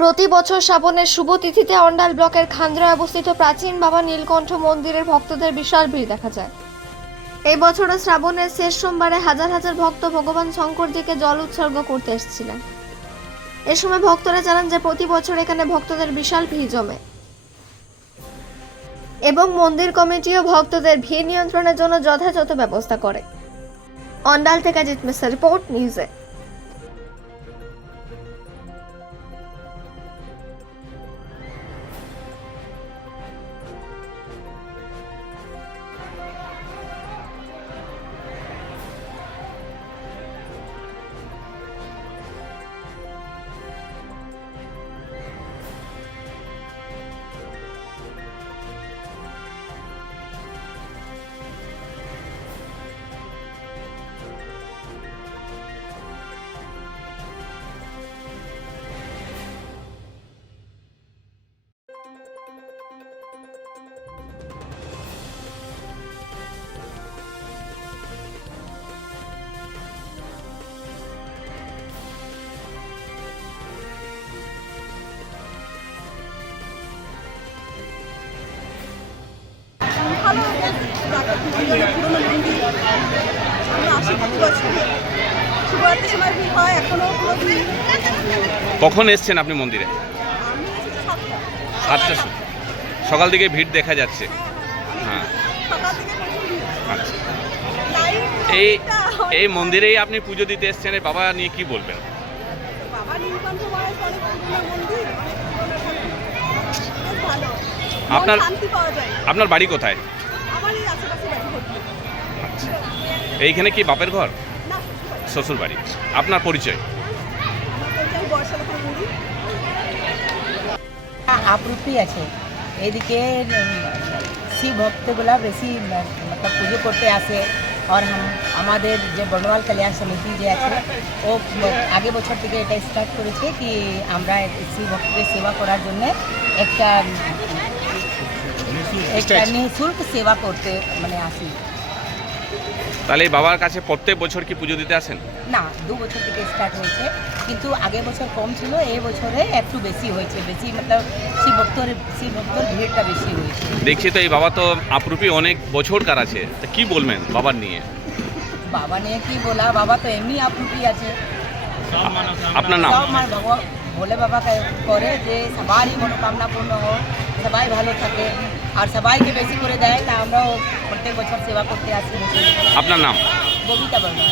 প্রতি বছর শ্রাবণের শুভ তিথিতে অন্ডাল ব্লকের খান্দ্রায় অবস্থিত প্রাচীন বাবা নীলকণ্ঠ মন্দিরের ভক্তদের বিশাল ভিড় দেখা যায়। এই বছরও শ্রাবণের শেষ সোমবারে হাজার হাজার ভক্ত ভগবান শঙ্করজিকে জল উৎসর্গ করতে এসেছিলেন। এ সময় ভক্তরা জানান যে প্রতি বছর এখানে ভক্তদের বিশাল ভিড় জমে। এবং মন্দির কমিটিও ভক্তদের ভিড় নিয়ন্ত্রণের জন্য যথাযথ ব্যবস্থা করে। অন্ডাল থেকে জিতমিসের রিপোর্ট নিউজে পুরোনো মন্দির আমরা আসি প্রতি বছর শিবরাত্রির সময়। ভিড় হয় এখনও পুরো ভিড় কখন এসছেন আপনি মন্দিরে স- সকাল থেকে ভিড় দেখা যাচ্ছে হ্যাঁ প্রচুর ভিড় আচ্ছা এই এই মন্দিরেই আপনি পুজো দিতে এসছেন এই বাবা নিয়ে কি বলবেন? আপনার- আপনার বাড়ি কোথায়? এইখানে কি বাপের ঘর? শ্বশুরবাড়ি। শ্বশুর বাড়ি আপনার পরিচয় আপরূপই আছে। এদিকে শিব ভক্তগুলা বেশি মতলব পুজো করতে আসে। আর আমাদের যে বর্ণমাল কল্যাণ সমিতি যে আছে ও আগে বছর থেকে এটা স্টার্ট করেছে কি আমরা শিব ভক্তদের সেবা করার জন্য একটা একটা নিঃশুল্ক সেবা করতে মানে আসি। তাহলে বাবার কাছে প্রত্যেক বছর কি পুজো দিতে আসেন? না দু বছর থেকে স্টার্ট হয়েছে। কিন্তু আগে বছর কম ছিল এই বছরে একটু বেশি হয়েছে। বেশি মতলব শিব ভক্তর শিব ভক্তর ভিড়টা বেশি হয়েছে। দেখছি তো এই বাবা তো আপরূপী অনেক বছর কার আছে। তা কি বলবেন বাবার নিয়ে? বাবা নিয়ে কি বলা? বাবা তো এমনি আপরুপি আছে। আপনার নাম? আমার বাবা ভোলে বাবা কে- করে যে সবারই মনোকামনা পূর্ণ হোক সবাই ভালো থাকে আর সবাইকে বেশি করে দেয় তা আমরাও প্রত্যেক বছর সেবা করতে আসি আপনার নাম ববিতা বর্মা